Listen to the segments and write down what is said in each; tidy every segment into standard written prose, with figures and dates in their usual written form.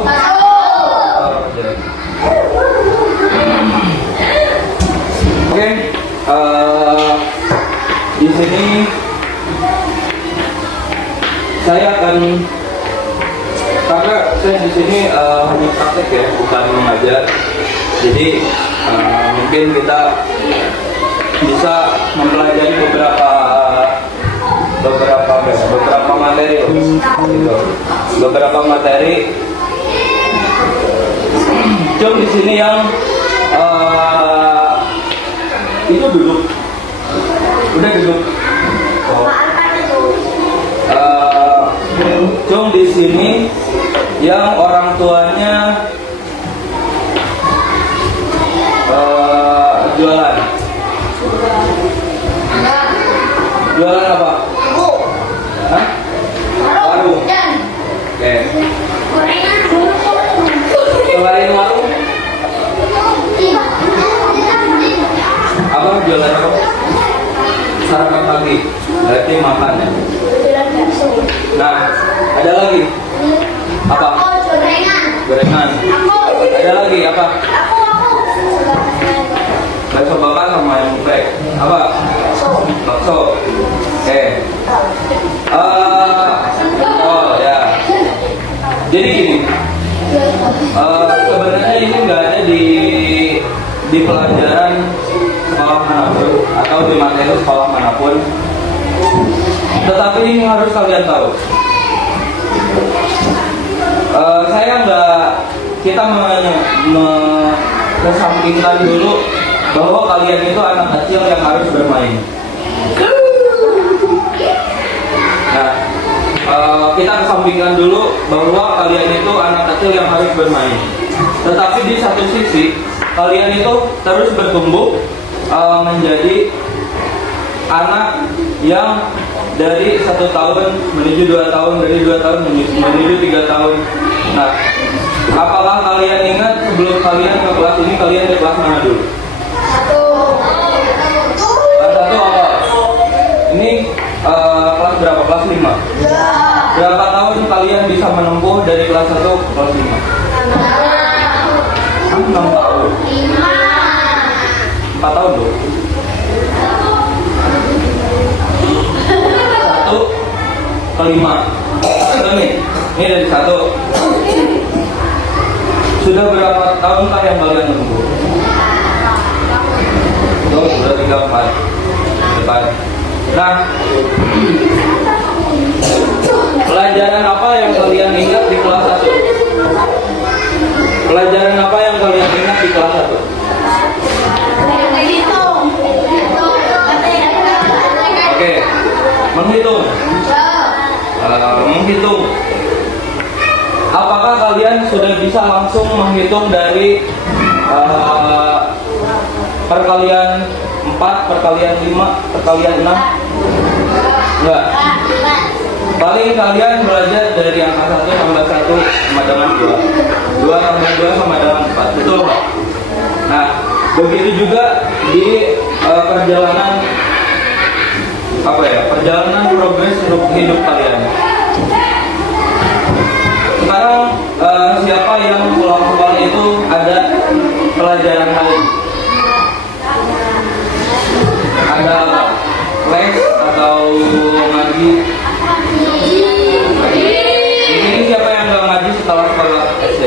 masuk? Oke, di sini saya akan, karena saya di sini hanya praktek ya, bukan mengajar. Jadi mungkin kita bisa mempelajari beberapa materi, gitu. Beberapa materi. Cuma di sini yang itu duduk, udah duduk. Cuma di sini yang orang tuanya jualan. Jualan apa? Hah? Warung. Oke. Selain warung, abang jualan apa? Sarapan pagi. Berarti makan ya. Nah, ada lagi. Apa? Gorengan. Ada lagi apa? Bakso bakar sama yang geprek. Apa? Bakso. Oke. Oh ya. Jadi gini. Sebenarnya ini nggak ada di pelajaran sekolah manapun atau di materi sekolah manapun. Tetapi ini harus kalian tahu. Kita mengesampingkan dulu bahwa kalian itu anak kecil yang harus bermain. Nah, kita kesampingkan dulu bahwa kalian itu anak kecil yang harus bermain. Tetapi di satu sisi, kalian itu terus bertumbuh menjadi anak yang dari 1 tahun menuju 2 tahun, dari 2 tahun menuju 3 tahun. Nah, apakah kalian ingat sebelum kalian ke kelas ini, kalian di kelas mana dulu? Kelas 1 apa? Ini kelas berapa? Kelas 5? Berapa tahun kalian bisa menempuh dari kelas 1 ke kelas 5? 6 tahun. 4 tahun loh. 1 ke 5. Ini dari 1. Sudah berapa tahunkah yang kalian tempuh? Oh, sudah 3-4. Depan. Nah, pelajaran apa yang kalian ingat di kelas 1? Pelajaran apa yang kalian ingat di kelas 1? Oke, menghitung. Menghitung. Apakah kalian sudah bisa langsung menghitung dari perkalian 4, perkalian 5, perkalian 6? Enggak. Paling kalian belajar dari angka 1 tambah 1 sama dengan 2, 2 tambah 2 sama dengan 4, betul nggak? Nah, begitu juga di perjalanan progres hidup kalian. Sekarang siapa yang pulang sekolah itu ada pelajaran hari? Ada les atau ngaji? Ini siapa yang nggak ngaji setelah sekolah SD?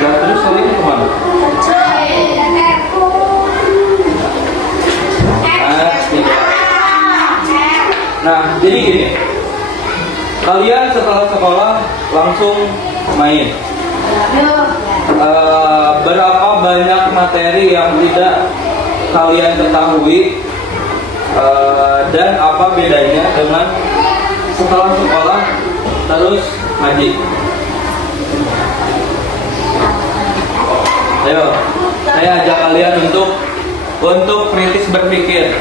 Dan terus kalian kemana? Nah, jadi gini. Kalian setelah sekolah langsung main. Berapa banyak materi yang tidak kalian ketahui dan apa bedanya dengan setelah sekolah terus ngaji? Ayo, saya ajak kalian untuk kritis berpikir.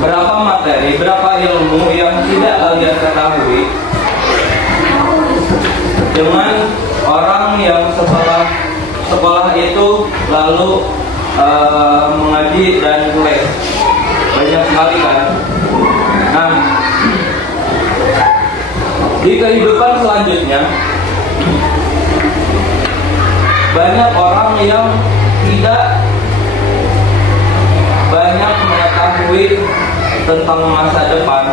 Berapa materi, berapa ilmu yang tidak kalian ketahui dengan orang yang setelah sekolah itu lalu mengaji dan les. Di kehidupan selanjutnya, banyak orang yang tidak banyak mengetahui tentang masa depan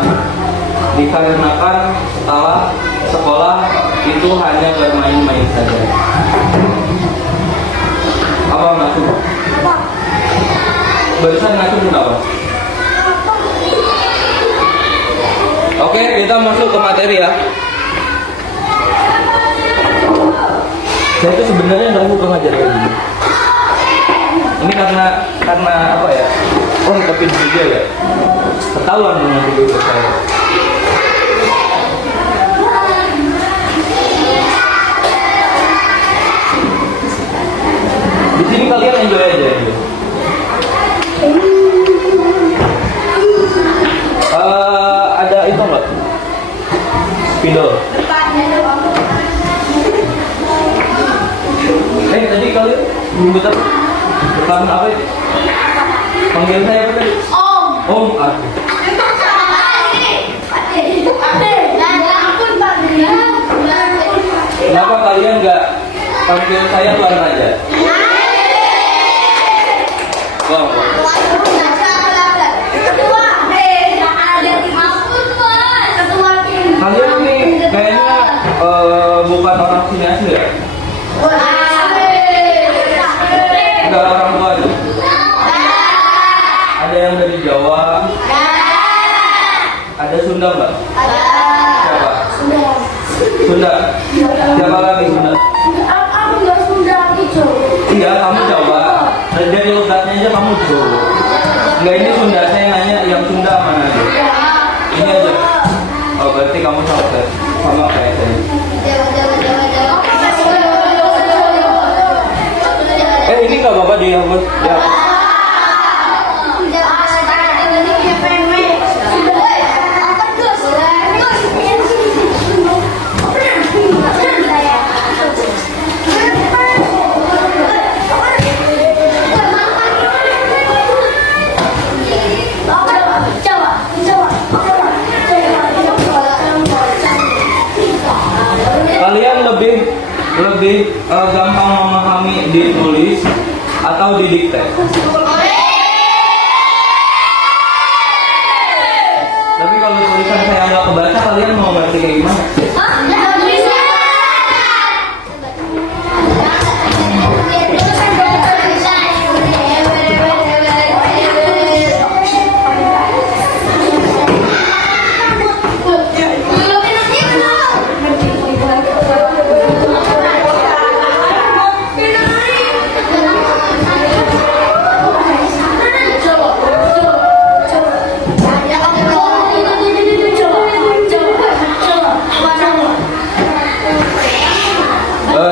dikarenakan setelah sekolah itu hanya bermain-main saja. Apa maksud? Barusan maksud kenapa? Oke, kita masuk ke materi ya. Saya itu sebenarnya nggak suka ngajar kayak gini. Ini karena apa ya? Oh, tapi juga ya. Ketahuan dengan video saya. Di sini kalian enjoy aja. Ada itu nggak? Spidol. Tadi kalian menyebut apa? Depan apa itu? Panggil saya apa tadi? Om. Om. Kenapa kalian nggak panggil saya Tuan aja? Wow. Kalian nih kayaknya bukan orang sini asli ya? Enggak orang tua aja. Ada yang dari Jawa. Ada Sunda mbak? Siapa? Sunda. Siapa lagi Sunda? Aku nggak Sunda, aku Jawa. Iya, kamu Jawa. Dari logatnya aja kamu Jawa. Enggak, ini Sunda. Saya nanya yang Sunda mana aja? Ini aja. Oh, berarti kamu sama kayak saya. Ini nggak apa-apa dihapus. Ya. Kalian lebih gampang memahami ditulis atau didikte? Tapi kalau tulisan saya nggak kebaca, kalian mau ngerti kayak gimana?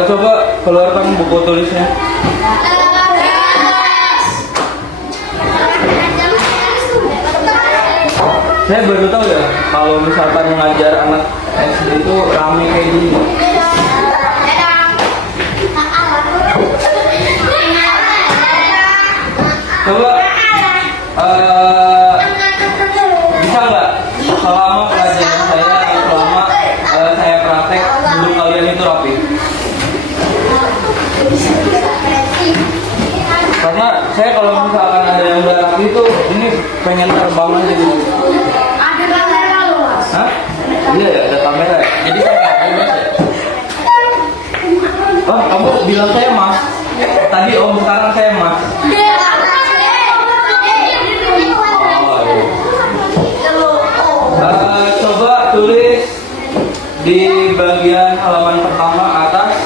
Coba keluarkan buku tulisnya. Saya baru tahu ya, kalau misalkan mengajar anak SD itu rame kayak gini. Coba bisa nggak selama pelajaran saya, selama saya praktek, duduk kalian itu rapi? Karena saya kalau misalkan ada yang nggak rapi itu, ini pengen terbang aja gitu. Ada kamera loh, Mas. Hah? Iya ya, ada kamera. Jadi saya nggak bebas ya. Oh, kamu bilang saya Mas. Tadi Om, sekarang saya Mas. Coba tulis di bagian halaman pertama atas.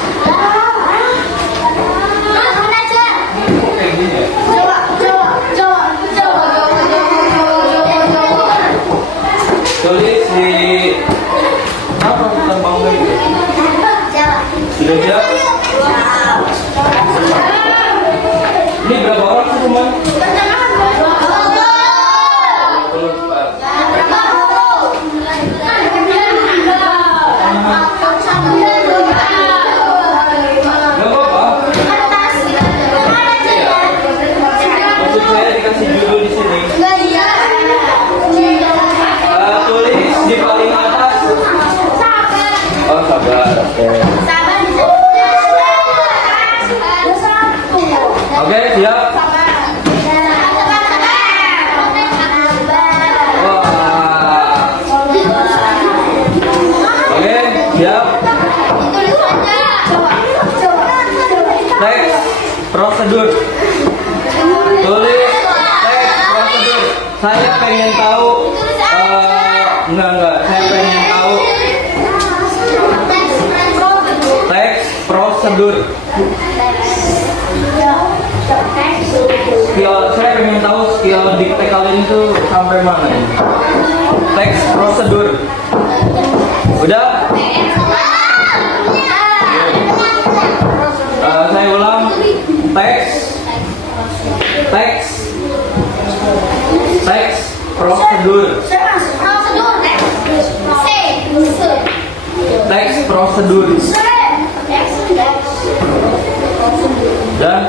Tulis di apa tembang lagi? Sudah siap? Ini berapa orang sih semua? 24. Saya pengen tahu enggak, saya pengen tahu teks prosedur. Saya pengen tahu skill dikte kalian itu sampai mana ini? Teks prosedur. Udah? Saya ulang. Teks prosedur. Teks prosedur. Dan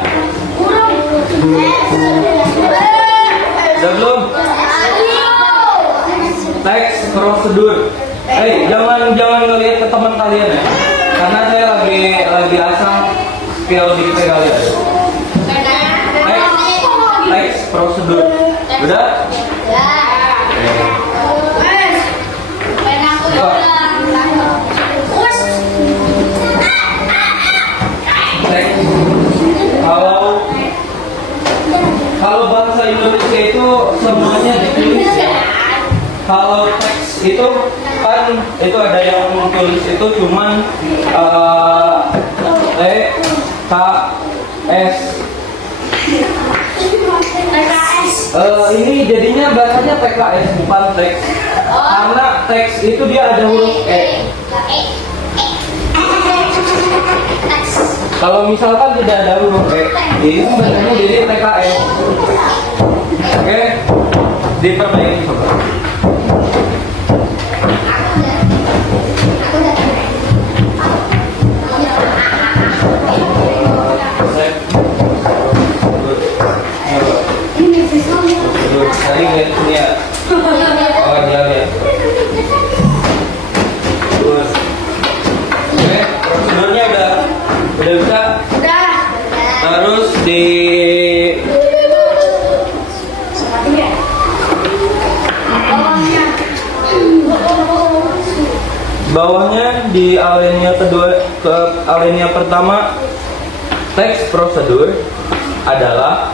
udah belum? Teks prosedur. Jangan ngelihat ke teman kalian ya. Karena saya lagi asal skill dikte kalian. Teks prosedur. Udah? Kalau bahasa Indonesia itu semuanya ditulis ya. Kalau teks itu kan itu ada yang tulis itu cuman T K S. Ini jadinya bahasanya TKS bukan teks. Karena teks itu dia ada huruf E. Kalau misalkan tidak ada huruf E, ini bacanya jadi TKS. Oke, diperbaiki coba. Tadi lihat sini ya. Oh dia lihat. Oke, prosedurnya udah bisa. Terus di bawahnya di alinea kedua ke alinea pertama teks prosedur adalah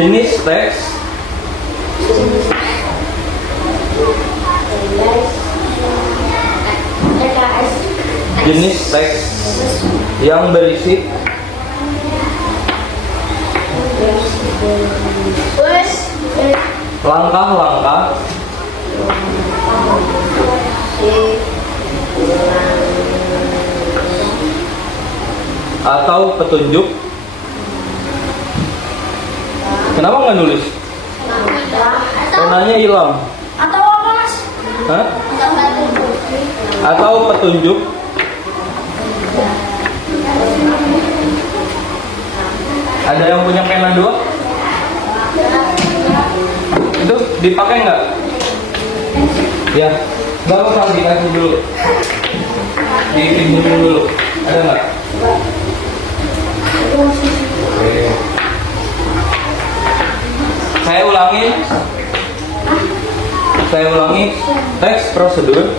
jenis teks yang berisi langkah-langkah atau petunjuk. Kenapa nggak nulis? Warnanya hilang. Atau apa mas? Hah? Atau petunjuk. Ada yang punya pena 2? Itu dipakai nggak? Ya, baru kali dikasih dulu. Dipinjemin dulu. Ada nggak? Oke. Saya ulangi. Teks prosedur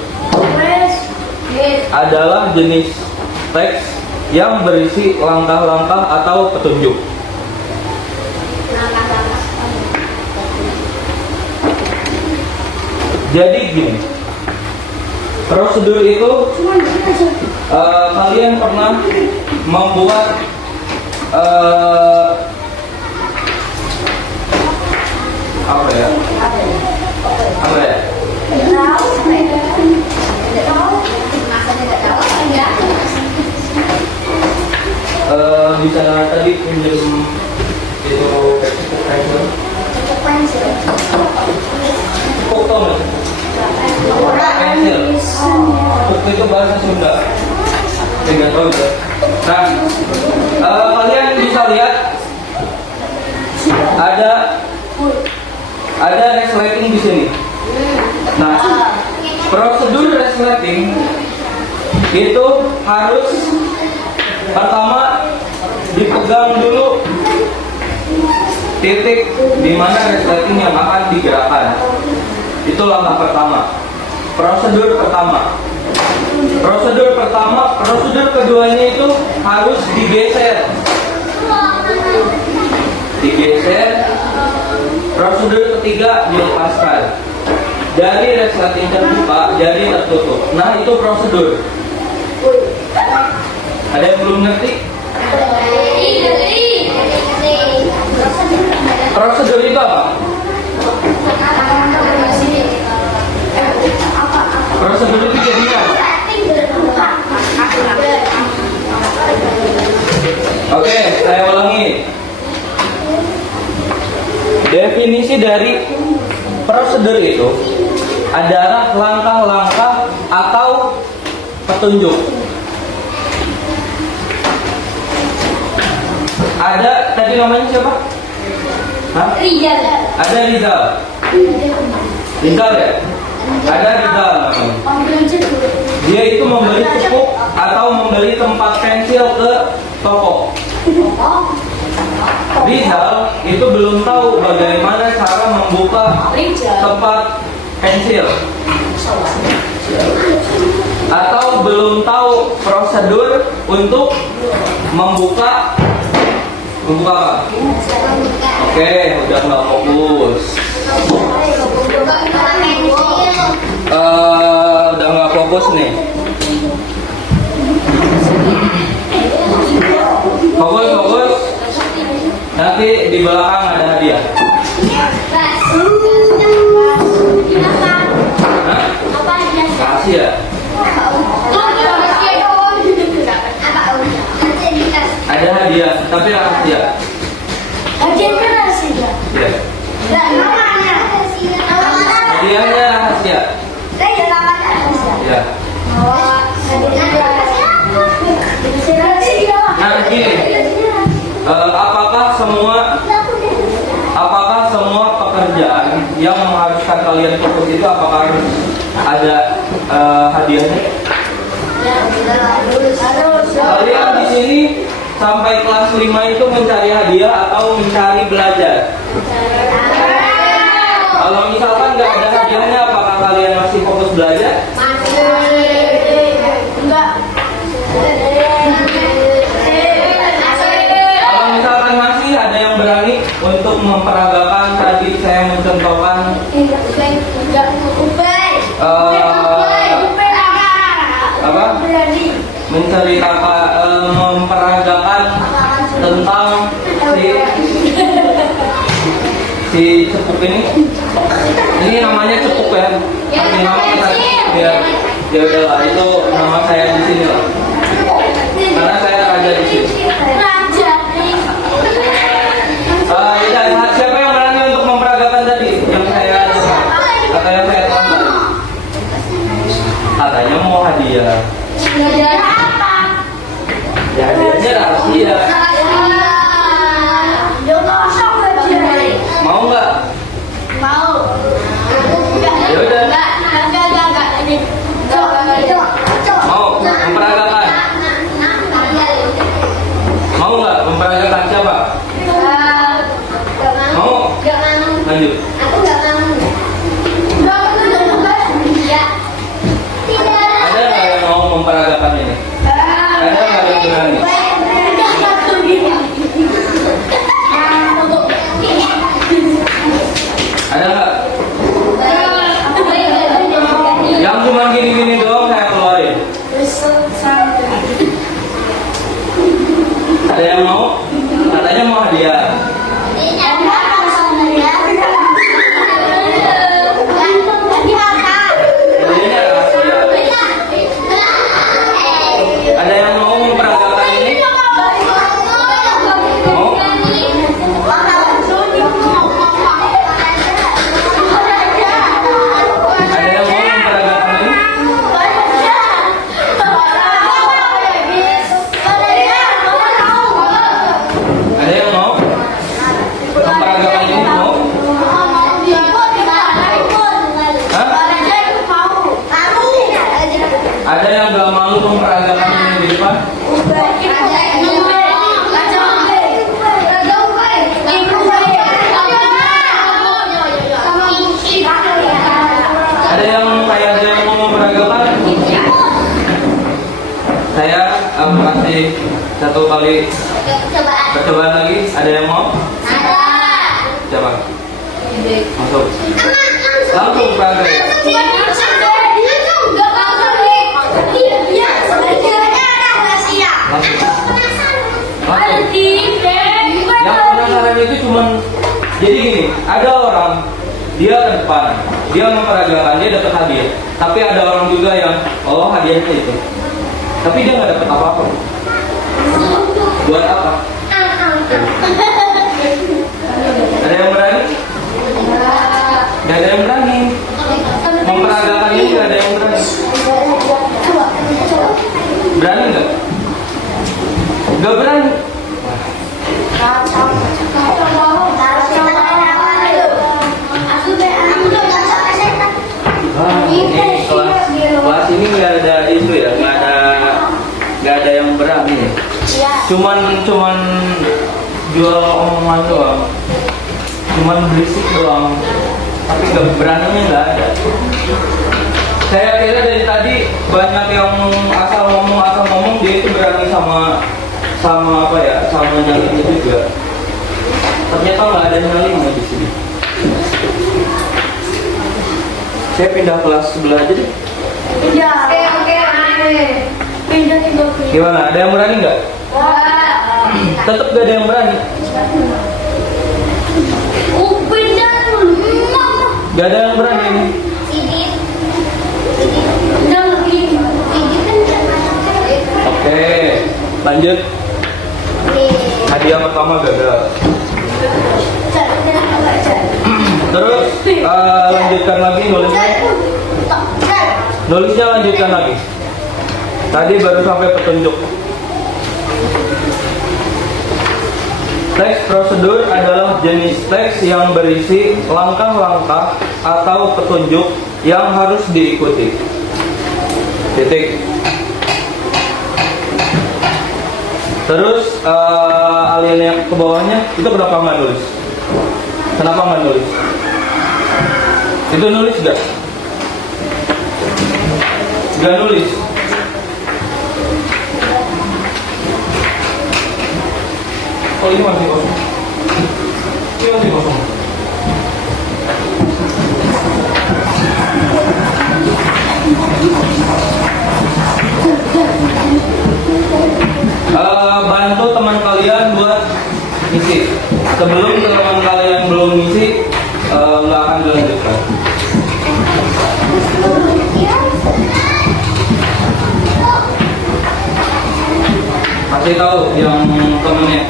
adalah jenis teks yang berisi langkah-langkah atau petunjuk. Jadi gini, prosedur itu kalian pernah membuat apa ya? Di sana tadi pinjam itu pensil. Puk tau nggak? Pensil. Puk itu bahasa Sunda. Saya nggak tahu itu. Nah, kalian bisa lihat ada resleting di sini. Nah, prosedur resleting itu harus pertama dipegang dulu titik di mana resleting yang akan digerakkan. Itu langkah pertama. Prosedur keduanya itu harus digeser. Digeser. Prosedur ketiga dilepaskan. Dari resleting terbuka, jadi tertutup. Nah, itu prosedur. Ada yang belum ngerti? Prosedur itu apa? Prosedur itu jadinya. Oke, saya ulangi. Definisi dari prosedur itu adalah langkah-langkah atau petunjuk. Ada tadi namanya siapa? Hah? Rizal. Ada Rizal. Rizal ya? Ada Rizal namanya. Dia itu membeli pupuk atau membeli tempat pensil ke toko. Rizal itu belum tahu bagaimana cara membuka tempat pensil, atau belum tahu prosedur untuk membuka apa? Oke, udah nggak fokus. Udah nggak fokus nih. Fokus. Nanti di belakang ada hadiah. Hah? Kasih ya? Ada hadiah, tapi rahasia. Ya. Hadiahnya rahasia. Ya. Nah, gini. Apakah semua pekerjaan yang mengharuskan kalian fokus itu apakah harus ada hadiahnya? Kalian di sini sampai kelas 5 itu mencari hadiah atau mencari belajar? Kalau misalkan nggak ada hadiahnya, apakah kalian masih fokus belajar? Kalau misalkan masih ada yang berani untuk memperagakan, tadi saya mencontohkan menceritakan, memperagakan tentang si cepuk ini. Ini namanya cepuk ya. Tapi nama kita ya udahlah, itu nama saya di sini lah. Karena saya raja di sini. Ya, siapa yang berani untuk memperagakan tadi yang saya katanya saya tonton? Katanya mau hadiah. Ya, hadiahnya rahasia. Mau nggak? Mau. Ya udah. Mau memperagakan? Mau nggak memperagakan siapa? Mau? Lanjut. Ada nggak yang mau memperagakan ini? Ada nggak yang berani? Ada nggak? Yang cuma gini-gini doang saya keluarin. Ada yang mau? Katanya mau hadiah. Hadiahnya rahasia. Ada yang mau memperagakan ini? Mau? Ada yang mau memperagakan ini? Masih satu kali percobaan lagi. Ada yang mau? Coba. Masuk. Langsung pakai. Yang penasaran itu cuman jadi gini, ada orang dia ke depan, dia memperagakan, dia dapat hadiah. Tapi ada orang juga yang hadiahnya itu, tapi dia nggak dapat apa-apa. Buat apa? Ada yang berani? Nggak ada yang berani. Memperagakan ini nggak ada yang berani. Berani nggak? Nggak berani. Ini kelas ini nggak ada itu ya, nggak ada yang berani. Cuman jual omongan doang, cuman berisik doang, tapi nggak beraninya nggak ada. Saya kira dari tadi banyak yang asal ngomong dia itu berani sama apa ya, sama nyalinya juga. Ternyata nggak ada nyalinya di sini. Saya pindah kelas sebelah aja deh. Oke. Pindah juga. Gimana? Ada yang berani nggak? Tetap gak ada yang berani. Pindah dulu. Gak ada yang berani ini. Oke, lanjut. Hadiah pertama gagal. Terus lanjutkan lagi nulisnya. Nulisnya lanjutkan lagi. Tadi baru sampai petunjuk. Teks prosedur adalah jenis teks yang berisi langkah-langkah atau petunjuk yang harus diikuti. Titik. Terus alinea ke bawahnya itu kenapa nggak nulis? Kenapa nggak nulis? Itu nulis nggak? Nggak nulis. Oh ini masih kosong. Ini masih kosong. Bantu teman kalian buat ngisi. Sebelum teman kalian belum ngisi, nggak akan dilanjutkan. Kasih tahu yang temennya.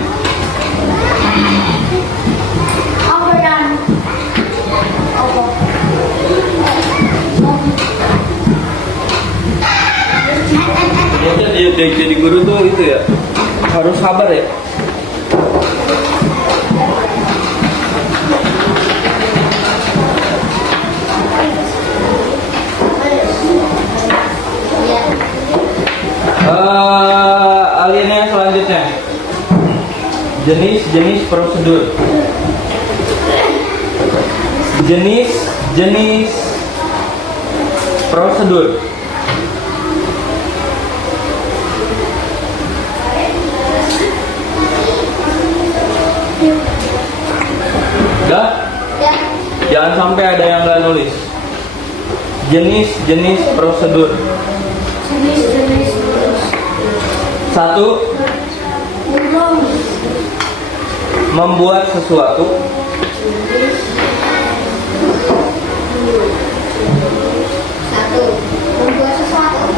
Dia jadi guru tuh itu ya, harus sabar ya. Alinea selanjutnya, jenis prosedur. Jenis prosedur. Udah? Ya. Jangan sampai ada yang nggak nulis. Jenis prosedur. Satu, membuat sesuatu.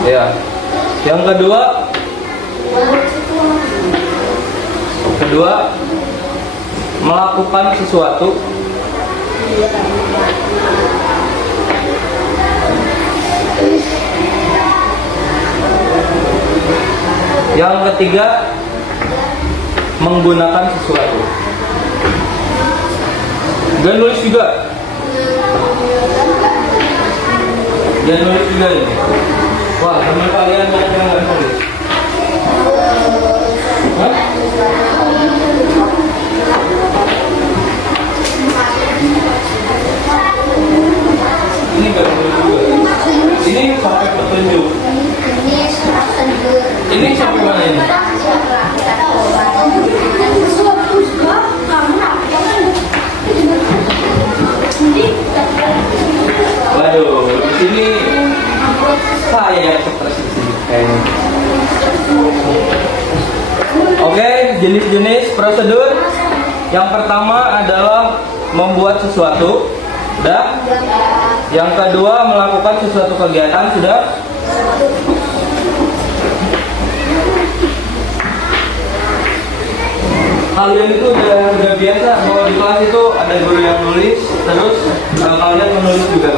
Ya. Yang kedua, melakukan sesuatu. Yang ketiga, menggunakan sesuatu. Gak nulis juga. Gak nulis juga ini. Wah, teman kalian banyak yang gak nulis. Hah? Ini gak nulis juga. Ini sampai petunjuk. Ini sampai mana ini? jenis-jenis prosedur. Yang pertama adalah membuat sesuatu, sudah. Yang kedua melakukan sesuatu kegiatan, sudah. Kalian itu udah biasa bahwa di kelas itu ada guru yang nulis, terus kalian menulis juga.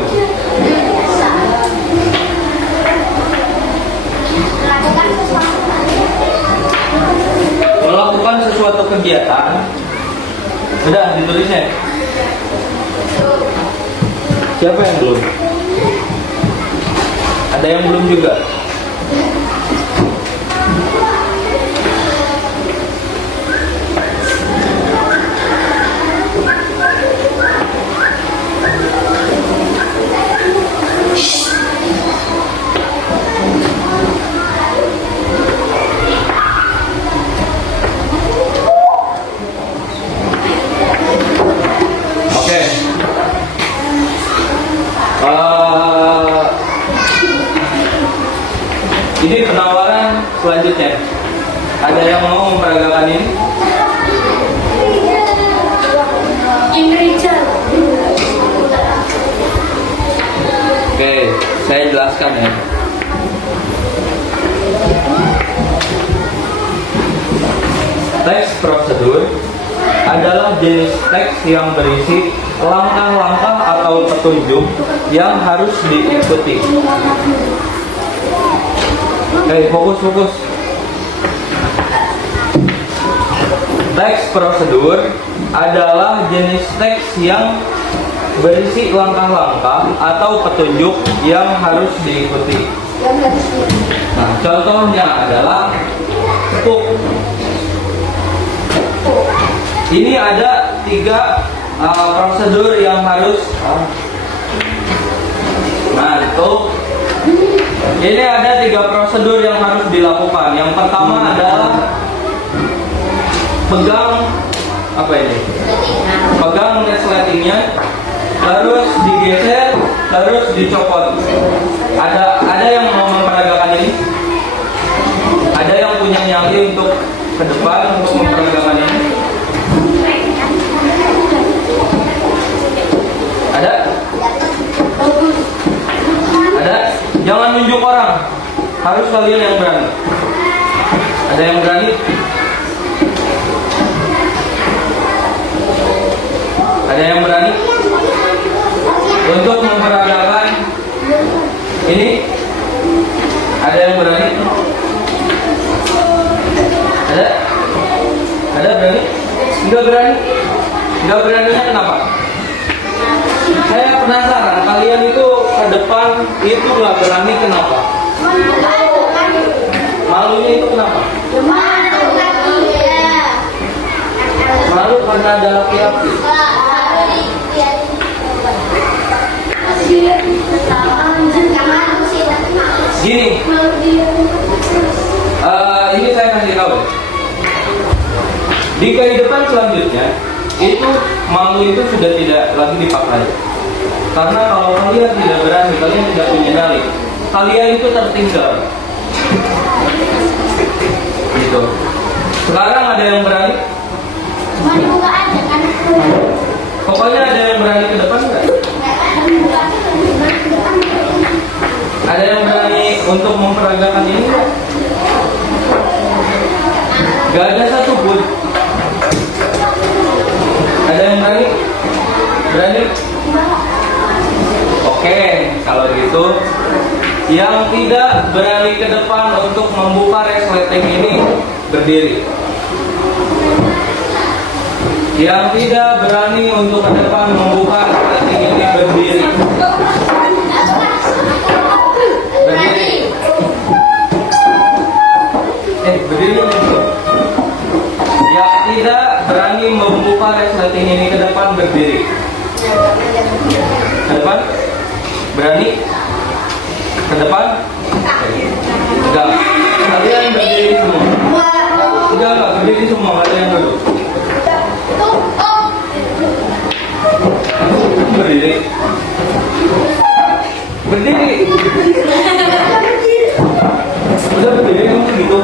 Melakukan sesuatu kegiatan, udah ditulisnya. Siapa yang belum? Ada yang belum juga? Ini penawaran selanjutnya. Ada yang mau memperagakan ini? Oke, saya jelaskan ya. Teks prosedur adalah jenis teks yang berisi langkah-langkah atau petunjuk yang harus diikuti. Fokus. Teks prosedur adalah jenis teks yang berisi langkah-langkah atau petunjuk yang harus diikuti. Nah, contohnya adalah book. Ini ada 3 prosedur yang harus. Nah, itu. Ini ada 3 prosedur yang harus dilakukan. Yang pertama adalah pegang apa ini? Pegang resletingnya, terus digeser, terus dicopot. Ada yang mau memperagakan ini? Ada yang punya nyali untuk ke depan untuk memperagakan ini? Ada? Ada? Jangan nunjuk orang. Harus kalian yang berani. Ada yang berani? Ada yang berani? Untuk memperagakan ini? Ada yang berani? Ada? Ada berani? Enggak berani? Enggak beraninya kenapa? Saya penasaran, kalian itu ke depan itu nggak berani kenapa? Malunya itu kenapa? Malu karena ada laki-laki. Gini, ini saya kasih tahu. Di kehidupan selanjutnya itu malu itu sudah tidak lagi dipakai. Karena kalau kalian tidak berani, kalian tidak punya nyali, kalian itu tertinggal. Gitu. Sekarang ada yang berani? Pokoknya ada yang berani ke depan nggak? Ada yang berani untuk memperagakan ini nggak? Gak ada satupun. Ada yang berani? Berani? Oke, kalau gitu yang tidak berani ke depan untuk membuka resleting ini berdiri. Yang tidak berani untuk ke depan membuka resleting ini berdiri. Berdiri. Berdiri dulu. Yang tidak berani membuka resleting ini ke depan berdiri. Ke depan? Berani? Ke depan? Enggak. Kalian berdiri semua. Enggak, berdiri semua. Kalian dulu. Berdiri. Berdiri. Udah berdiri kamu gitu.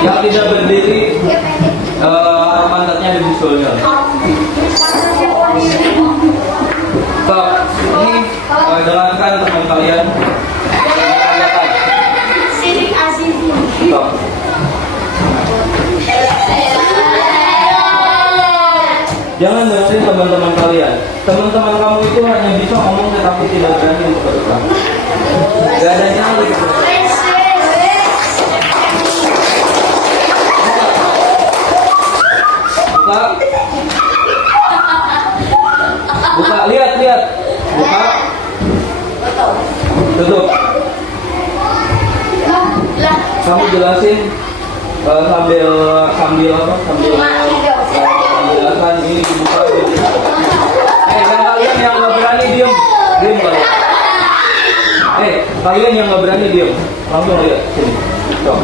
Yang tidak berdiri, pantatnya ada di shoulder. Stop. Ini dengarkan teman kalian. Sini asik. Stop. Jangan dengerin teman-teman kalian. Teman-teman kamu itu hanya bisa ngomong tetapi tidak berani untuk bergerak. Gak ada nyali. Buka. Buka, lihat. Buka. Tutup. Kamu jelasin sambil apa? Sambil jelasan ini dibuka. Yang kalian yang nggak berani diem kalian. Kalian yang nggak berani diem. Langsung lihat sini. Coba.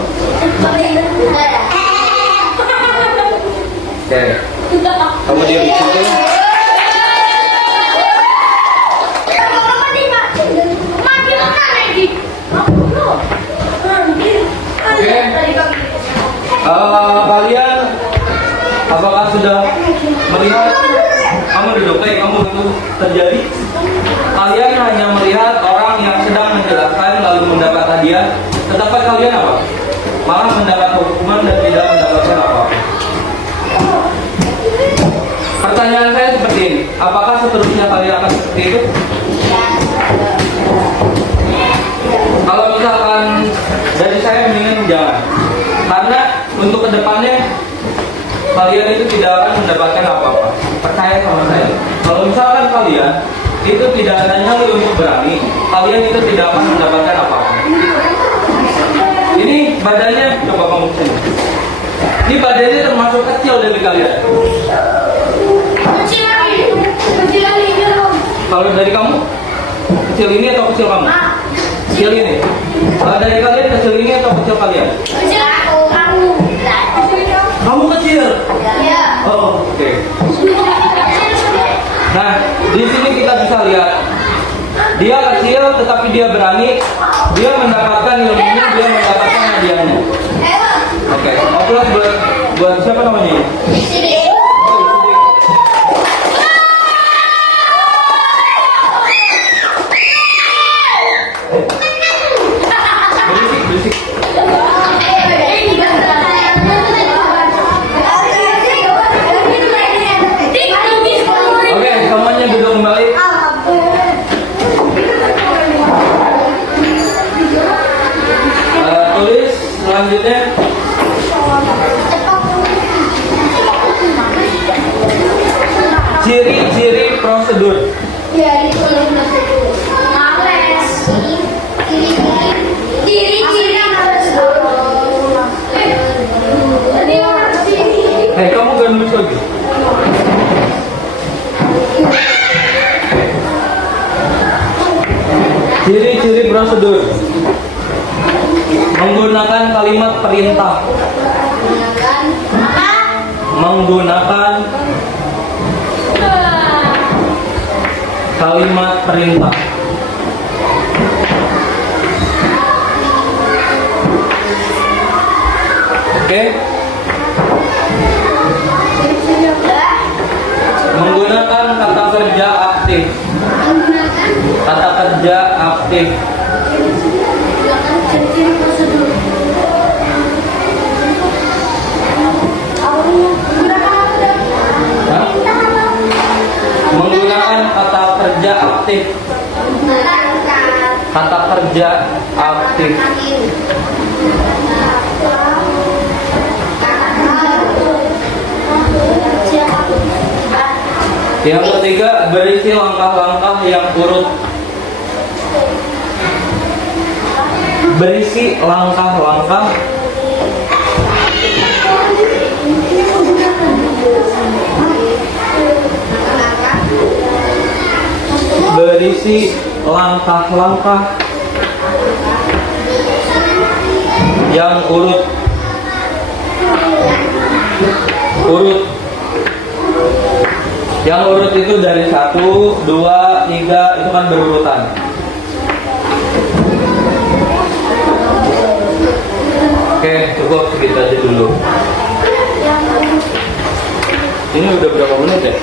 Oke. Kamu diem di situ. Kalian apakah sudah melihat kamu duduk kamu itu terjadi? Kalian hanya melihat orang yang sedang menjelaskan lalu mendapat hadiah, tetapi kalian apa? Malah mendapat hukuman dan tidak mendapatkan apa-apa. Pertanyaan saya seperti ini, apakah seterusnya kalian akan seperti itu? Kalau misalkan dari saya mendingan jangan. Karena untuk kedepannya kalian itu tidak akan mendapatkan apa-apa. Percaya sama saya. Kalau misalkan kalian itu tidak ada nyali untuk berani, kalian itu tidak akan mendapatkan apa-apa. Ini badannya, coba kamu sini. Ini badannya termasuk kecil dari kalian. Kecil lagi. Kalau dari kamu, kecil ini atau kecil kamu? Kecil ini. Kalau dari kalian kecil ini atau kecil kalian? Kecil kamu. Kamu kecil. Ya. Oh, oke. Nah, di sini kita bisa lihat dia kecil tetapi dia berani, dia mendapatkan ilmunya, dia mendapatkan hadiahnya. Oke, aplaus buat siapa namanya? Berisik. Oke, semuanya duduk kembali. Tulis selanjutnya. Ciri-ciri prosedur. Kamu gak nulis lagi? Ciri-ciri prosedur. Menggunakan kalimat perintah. Menggunakan kalimat perintah. Oke? Menggunakan kata kerja aktif. Kata kerja aktif. Hah? Menggunakan kata kerja aktif. Kata kerja aktif. Yang ketiga, berisi langkah-langkah yang urut. Berisi langkah-langkah berisi langkah-langkah yang urut. Yang urut itu dari 1, 2, 3 itu kan berurutan. Oke, Cukup segitu aja dulu. Ini udah berapa menit ya?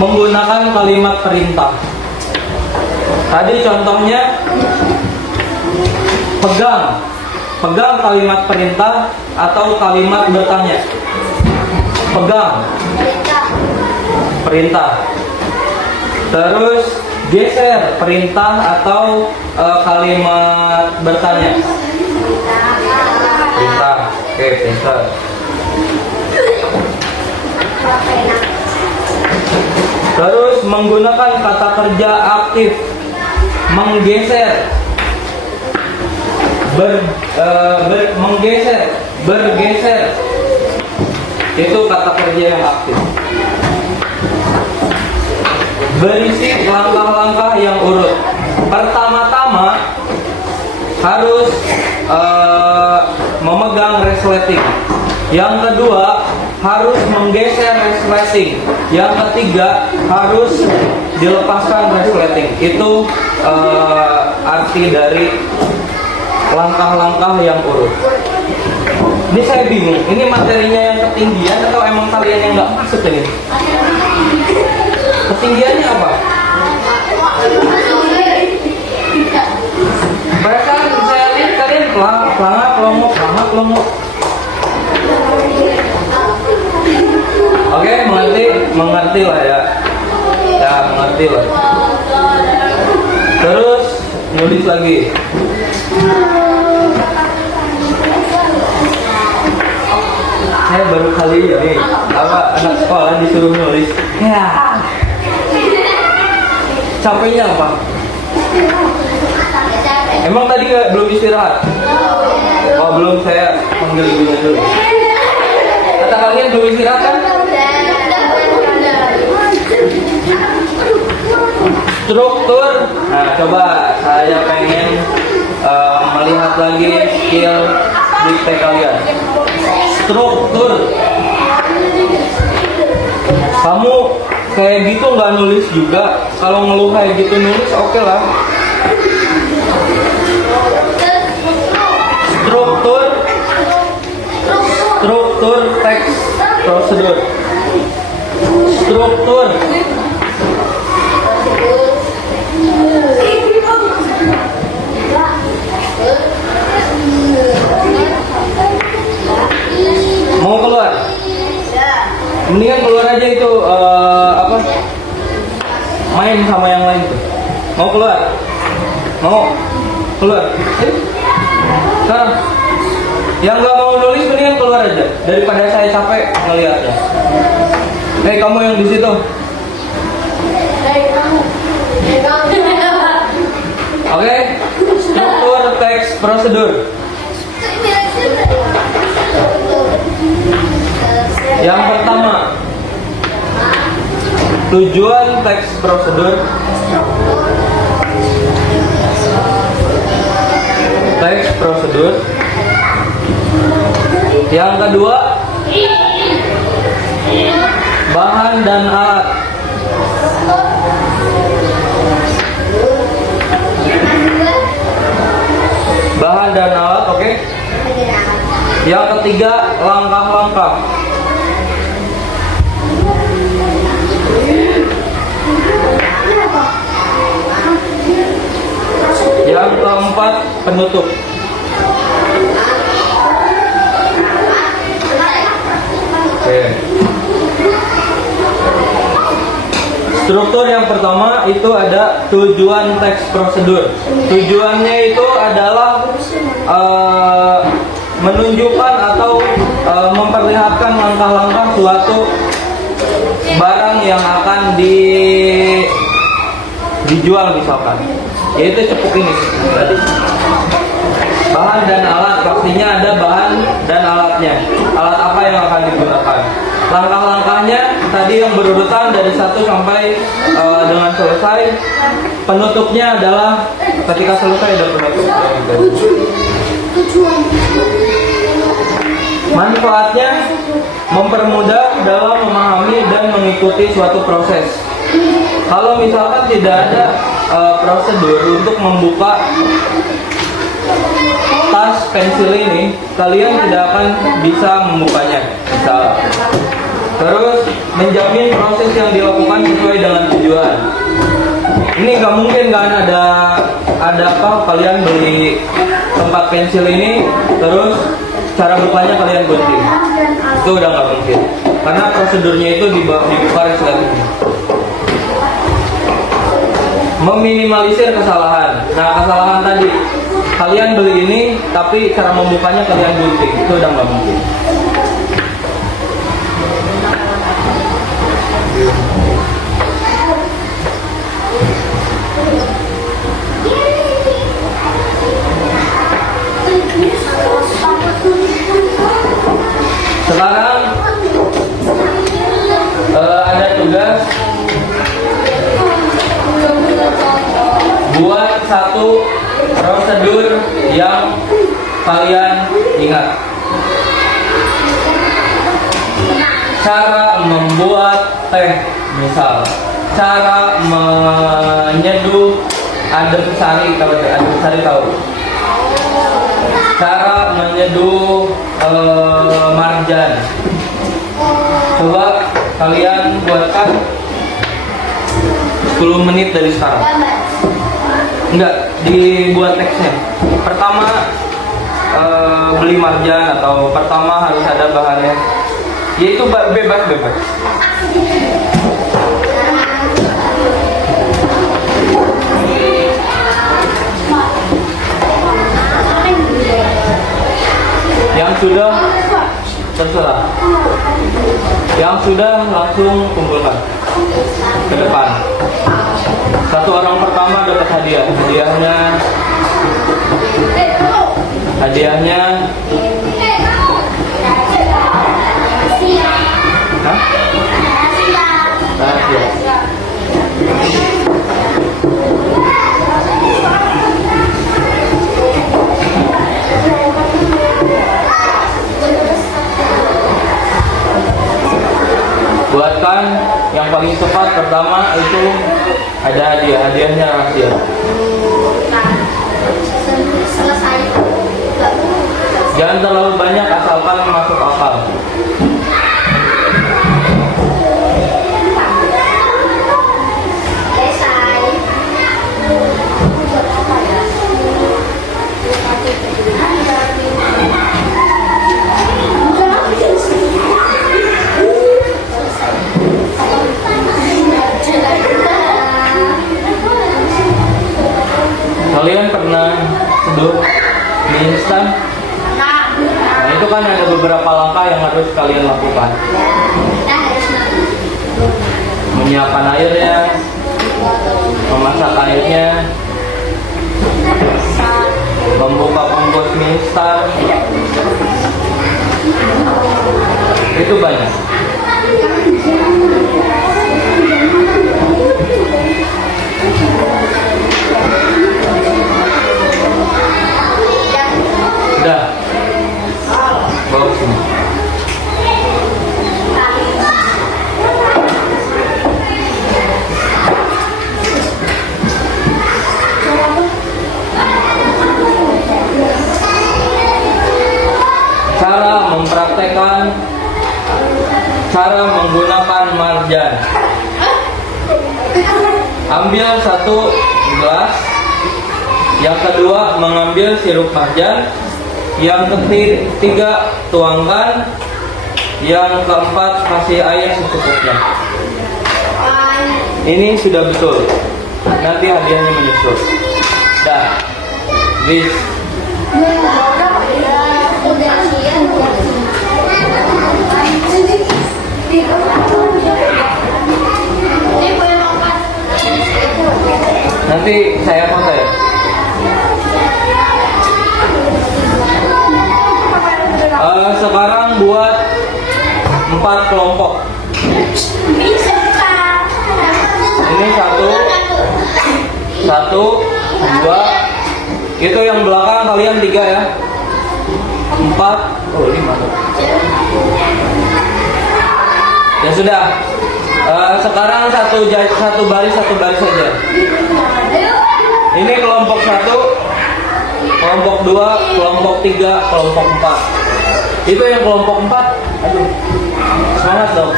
Menggunakan kalimat perintah. Tadi contohnya pegang kalimat perintah atau kalimat bertanya. Pegang perintah. Terus geser perintah atau kalimat bertanya. Perintah. Oke, geser. Terus menggunakan kata kerja aktif. Menggeser. Menggeser, bergeser. Itu kata kerja yang aktif. Berisi langkah-langkah yang urut. Pertama-tama harus memegang resleting. Yang kedua harus menggeser resleting. Yang ketiga harus dilepaskan resleting. Itu arti dari langkah-langkah yang urut. Ini saya bingung, ini materinya yang ketinggian atau emang kalian yang nggak masuk ini? Ketinggiannya apa? Perasaan saya lihat kalian pelangak. Oke, mengerti lah ya. Ya, mengerti lah. Terus nulis lagi. Saya baru kali ini anak sekolah disuruh nulis. Ya. Capeknya apa? Emang tadi belum istirahat? Oh belum, saya panggil ibunya dulu. Kata kalian belum istirahat kan? Struktur. Nah coba saya pengen melihat lagi skill dikte kalian. Struktur. Kamu kayak gitu nggak nulis juga. Kalau ngeluh kayak gitu nulis oke lah. Struktur teks prosedur. Struktur. Mau keluar? Mendingan keluar aja itu apa? Main sama yang lain tuh. Mau keluar? Mau keluar? Nah, yang nggak mau nulis mendingan keluar aja daripada saya capek ngeliatnya. Hei kamu yang di situ. Oke, struktur teks prosedur. Yang pertama, tujuan teks prosedur. Teks prosedur. Yang kedua, bahan dan alat. Bahan dan alat, oke. Yang ketiga, langkah-langkah. Yang keempat, penutup. Oke. Struktur yang pertama itu ada tujuan teks prosedur. Tujuannya itu adalah menunjukkan atau memperlihatkan langkah-langkah suatu barang yang akan dijual misalkan. Yaitu cepuk ini tadi. Bahan dan alat, pastinya ada bahan dan alatnya. Alat apa yang akan digunakan? Langkah-langkahnya tadi yang berurutan dari 1 sampai dengan selesai. Penutupnya adalah ketika selesai ada penutup. Manfaatnya mempermudah dalam memahami dan mengikuti suatu proses. Kalau misalkan tidak ada prosedur untuk membuka tas pensil ini, kalian tidak akan bisa membukanya. Terus menjamin proses yang dilakukan sesuai dengan tujuan. Ini nggak mungkin kan ada apa kalian beli tempat pensil ini terus cara bukanya kalian gunting. Itu udah nggak mungkin karena prosedurnya itu dibuka selanjutnya. Meminimalisir kesalahan. Nah, kesalahan tadi kalian beli ini tapi cara membukanya kalian gunting, itu udah nggak mungkin. Sekarang ada tugas buat satu prosedur yang kalian ingat. Cara membuat teh, misal cara menyeduh adem sari, tahu? Cara menyeduh marjan. Coba kalian buatkan 10 menit dari sekarang. Enggak, dibuat teksnya. Pertama beli marjan atau pertama harus ada bahannya. Yaitu bebas. Yang sudah terserah. Yang sudah langsung kumpulkan ke depan. Satu orang pertama dapat hadiah. Hadiahnya rahasia. Buatkan yang paling cepat pertama itu ada hadiahnya rahasia. Jangan terlalu banyak asalkan masuk akal. Kalian pernah seduh mie instan? Nah, itu kan ada beberapa langkah yang harus kalian lakukan. Menyiapkan airnya, memasak airnya, membuka pembungkus mie instan. Itu banyak. Udah, bawa sini. Cara mempraktekkan cara menggunakan marjan. Ambil satu gelas. Yang kedua mengambil sirup marjan. Yang ketiga tuangkan. Yang keempat kasih air secukupnya. Ini sudah betul. Nanti hadiahnya menyusul. Dah. Bis. Nanti saya foto ya. Sekarang buat 4 kelompok. Ini satu, dua. Itu yang belakang kalian 3 ya. 4. Oh, 5. Ya sudah. Sekarang satu baris saja. Ini kelompok 1, kelompok 2, kelompok 3, kelompok 4. Itu yang kelompok 4. Aduh. Semangat dong.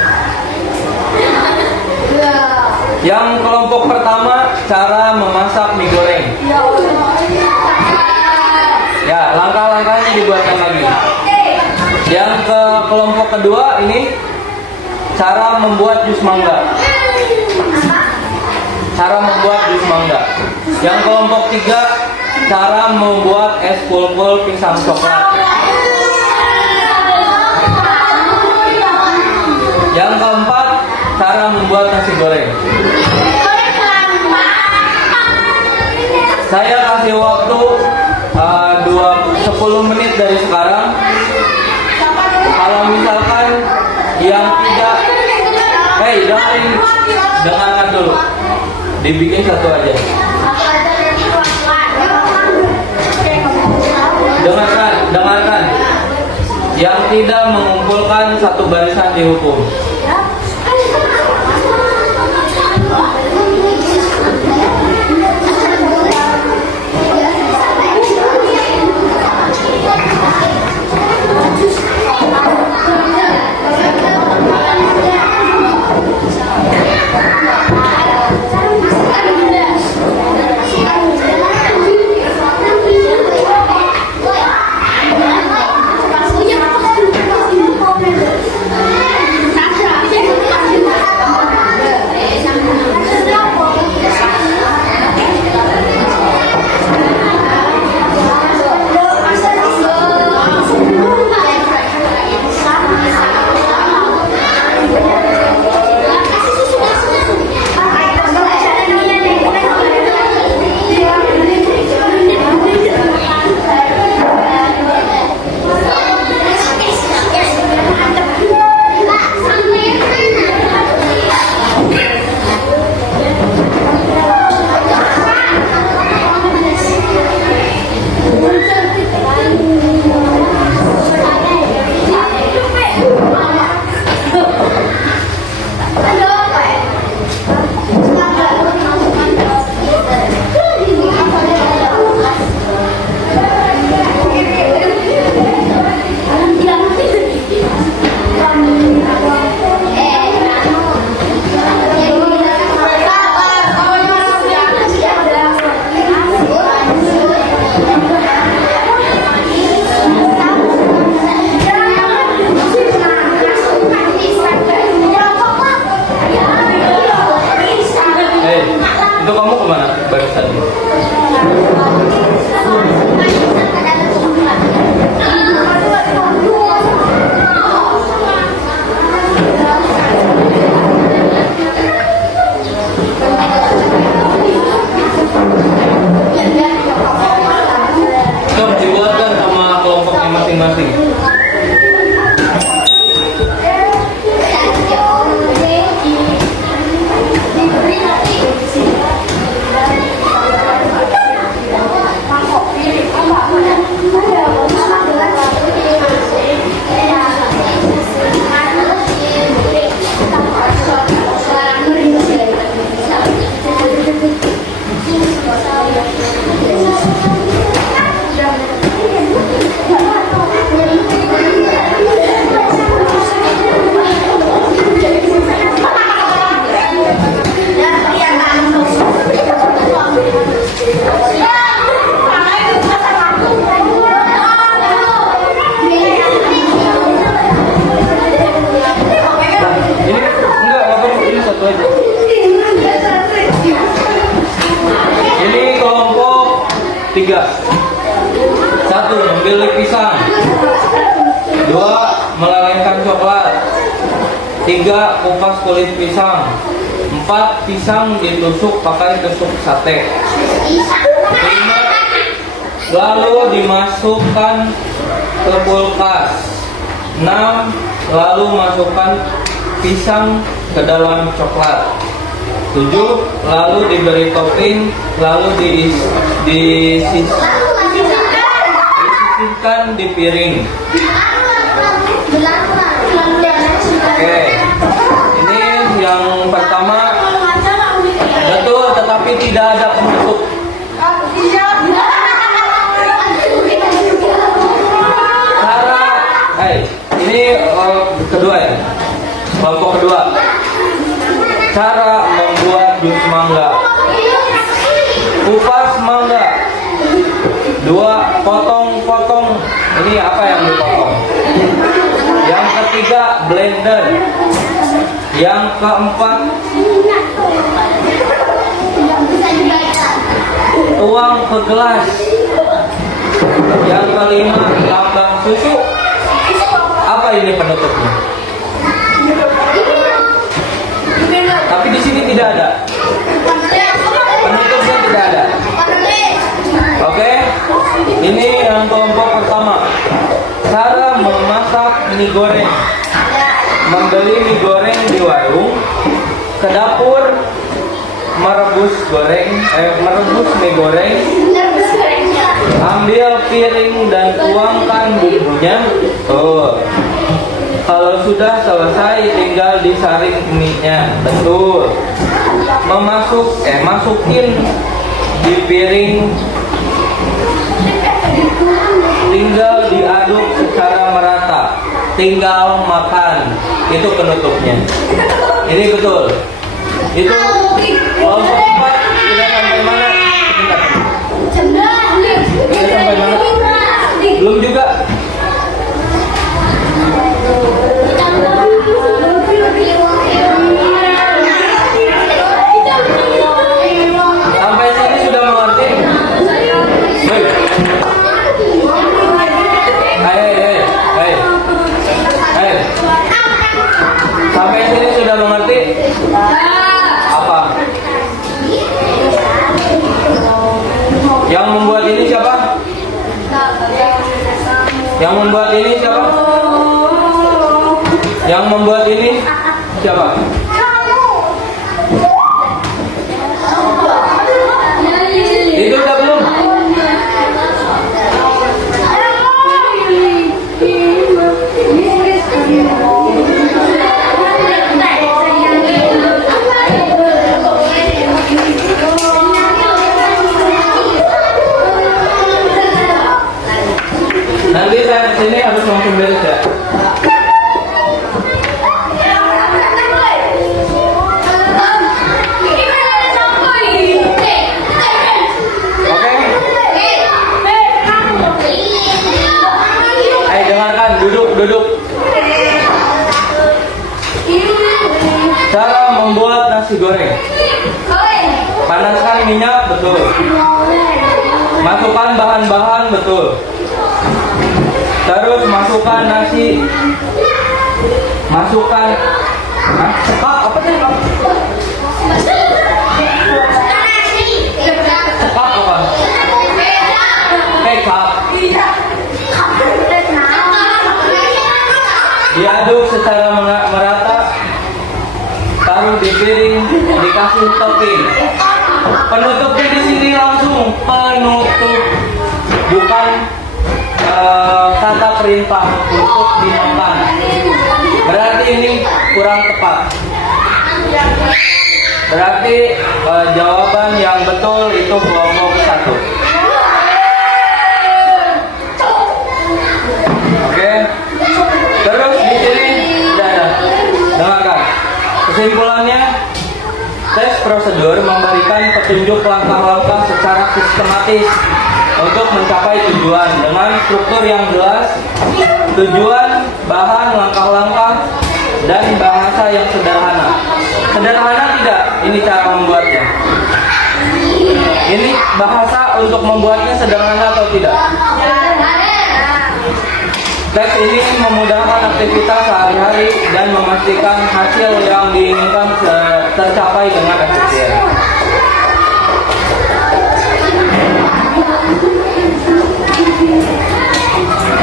Yang kelompok pertama, cara memasak mie goreng. Ya, langkah-langkahnya dibuatkan lagi. Yang ke kelompok kedua ini cara membuat jus mangga. Yang kelompok 3 cara membuat es pulpul pisang coklat. Yang keempat cara membuat nasi goreng. Saya kasih waktu 10 menit dari sekarang. Kalau misalkan yang tidak, dengarkan dulu. Dibikin satu aja. Dengarkan. Yang tidak mengumpulkan satu barisan dihukum. Itu kamu kemana barisan ini? Coba dibuatkan sama kelompoknya masing-masing. Ini kelompok 3. 1. Memilih pisang. 2. Melelehkan coklat. 3. Kupas kulit pisang. 4. Pisang ditusuk pakai tusuk sate. 5. Lalu dimasukkan ke kulkas. 6. Lalu masukkan pisang ke dalam coklat. 7. Lalu diberi topping, lalu disisihkan disajikan di piring. Oke, ini yang pertama betul, tetapi tidak ada penutup. Cara, ini kedua ya, kelompok kedua. Cara membuat jus mangga. Kupas mangga. 2. Potong-potong. Ini apa yang dipotong? Yang ketiga, blender. Yang keempat, tuang ke gelas. Yang kelima, tambah susu. Apa ini penutupnya? Tapi di sini tidak ada. Penutupnya tidak ada. Oke, ini yang kelompok pertama. Cara memasak mie goreng. Membeli mie goreng di warung, ke dapur, merebus mie goreng, ambil piring dan tuangkan bumbunya. Kalau sudah selesai, tinggal disaring mie-nya. Betul. Masukin di piring, tinggal diaduk secara merata, tinggal makan. Itu penutupnya. Ini betul. Itu kelompok 4 sudah sampai mana? Sudah sampai mana? Belum juga. Sampai sini sudah mengerti? Baik. Hai. Sampai sini sudah mengerti? Apa? Yang membuat ini siapa? Yang membuat ini siapa? Yang membuat ini siapa? Itu udah belum? Nanti saya kesini harus langsung beres ya. Dengarkan, duduk. Cara membuat nasi goreng. Panaskan minyak, betul. Masukkan bahan-bahan, betul. Terus masukkan nasi. Masukkan apa tadi? Cepat apa? Kecap. Diaduk secara merata, taruh di piring, dikasih topping. Penutupnya di sini langsung penutup, bukan kata perintah untuk dimakan. Berarti ini kurang tepat. Berarti jawaban yang betul itu kelompok 1. Oke. Terus di sini sudah ada. Dengarkan. Kesimpulannya, tes prosedur memberikan petunjuk langkah-langkah secara sistematis untuk mencapai tujuan dengan struktur yang jelas, tujuan, bahan, langkah-langkah, dan bahasa yang sederhana. Sederhana tidak? Ini cara membuatnya. Ini bahasa untuk membuatnya sederhana atau tidak? Tes ini memudahkan aktivitas sehari-hari dan memastikan hasil yang diinginkan tercapai dengan efisien.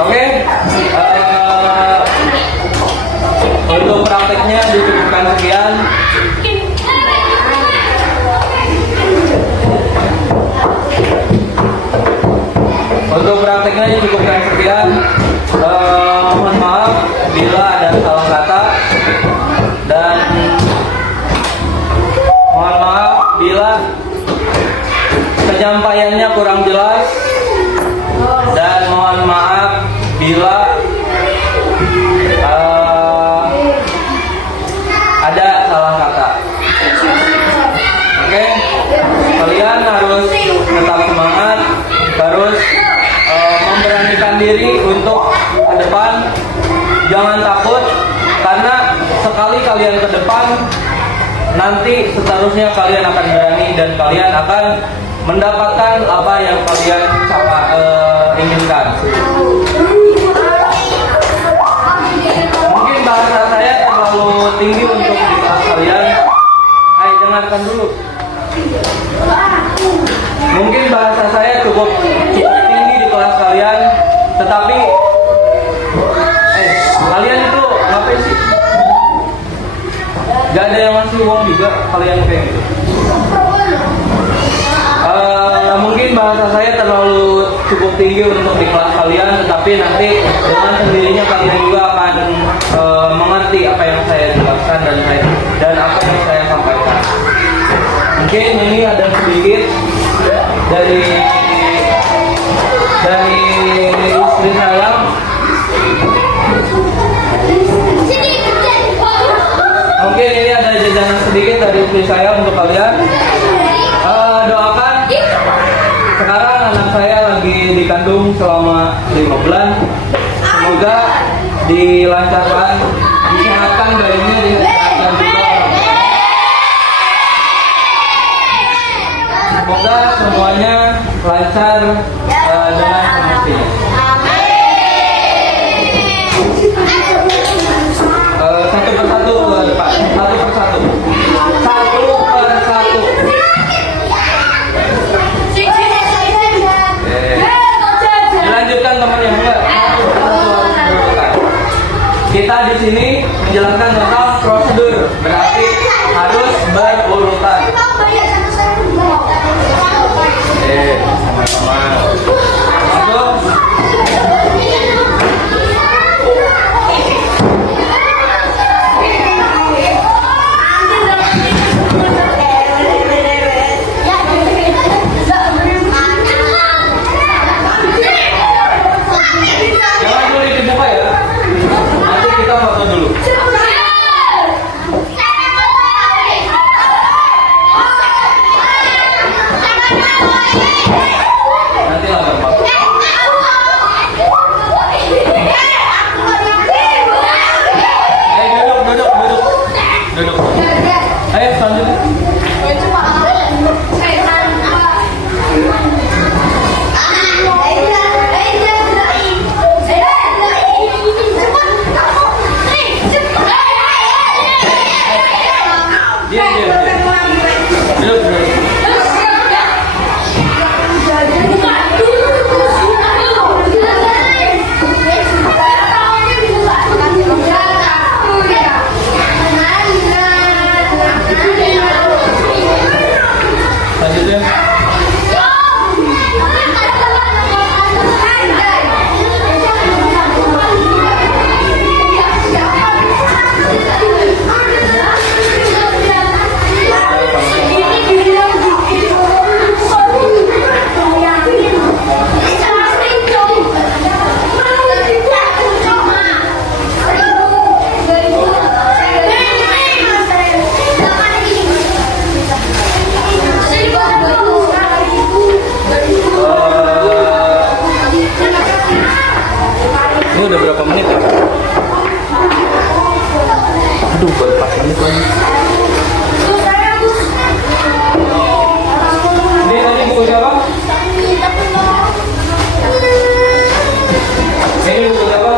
Oke, untuk prakteknya dicukupkan sekian. Untuk prakteknya dicukupkan sekian. kalian mohon maaf bila ada salah kata dan mohon maaf bila penyampaiannya kurang jelas dan mohon maaf bila ada salah kata. Oke, kalian harus tetap semangat, harus memberanikan diri untuk ke depan. Jangan takut, karena sekali kalian ke depan, nanti seterusnya kalian akan berani dan kalian akan mendapatkan apa yang kalian inginkan. Mungkin bahasa saya terlalu tinggi untuk di kelas kalian. Hai, dengarkan dulu. Mungkin bahasa saya cukup tinggi di kelas kalian, tetapi kalian itu ngapain sih? Gak ada yang ngasih uang juga kalian kayak gitu. Mungkin bahasa saya terlalu cukup tinggi untuk di kelas kalian, tetapi nanti dengan sendirinya kalian juga akan mengerti apa yang saya jelaskan dan apa yang saya sampaikan. Mungkin ini ada sedikit dari istri saya. Mungkin ini ada jajanan sedikit dari istri saya untuk kalian. Doakan. Sekarang anak saya lagi dikandung selama 5 bulan. Semoga dilancarkan, disehatkan bayinya, disehatkan juga. Semoga semuanya lancar dengan semestinya. Satu persatu ke depan, satu persatu. Dilanjutkan temannya, enggak? Kita di sini menjelaskan tentang prosedur, berarti harus berurutan. Sama-sama. Masuk. Jangan dulu dibuka ya. Nanti kita foto dulu. Nanti lah Bapak. Duduk. Ayo selanjutnya. Ini udah berapa menit ya? Aduh, baru 4 menit lagi. Ini tadi buku siapa? Ini buku siapa?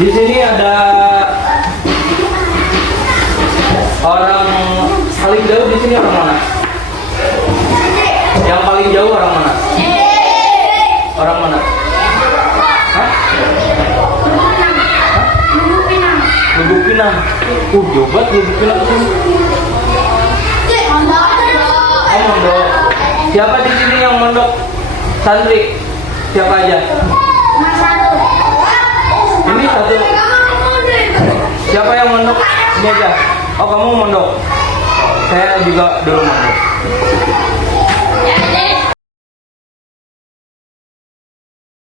Di sini ada orang paling jauh di sini orang mana? jauh orang mana? Orang mana? Hah? Lubuk Pinang. Jauh banget Lubuk Pinang tuh. Oh, mondok. Siapa di sini yang mondok? Santri. Siapa aja? Ini satu. Siapa yang mondok? Ini aja. Oh, kamu mondok. Saya juga dulu mondok.